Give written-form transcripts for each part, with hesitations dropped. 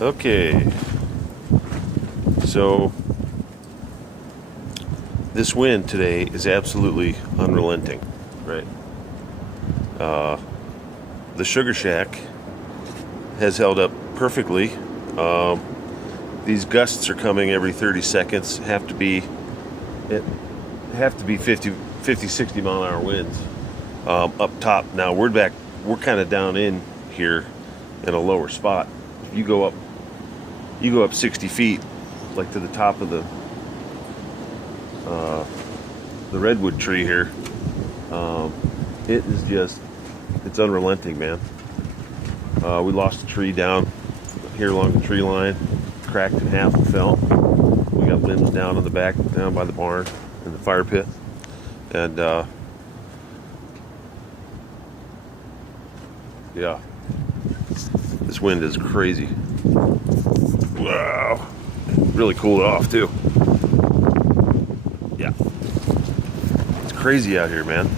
Okay, so this wind today is absolutely unrelenting, right? The Sugar Shack has held up perfectly. These gusts are coming every 30 seconds. Have to be 50, 60 mile an hour winds up top. Now we're kind of down in here in a lower spot. If you go up 60 feet, like to the top of the redwood tree here. It's unrelenting, man. We lost a tree down here along the tree line, cracked in half and fell. We got limbs down in the back, down by the barn in the fire pit, and yeah, this wind is crazy. Wow, really cooled it off too. Yeah, it's crazy out here, man.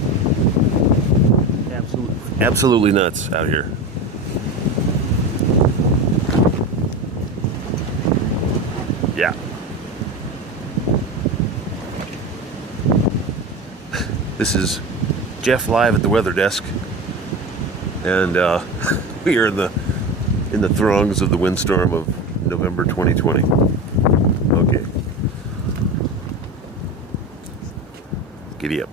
Absolutely nuts out here. Yeah. This is Jeff live at the weather desk, and we are in the throngs of the windstorm of November 2020. Okay. Giddy up.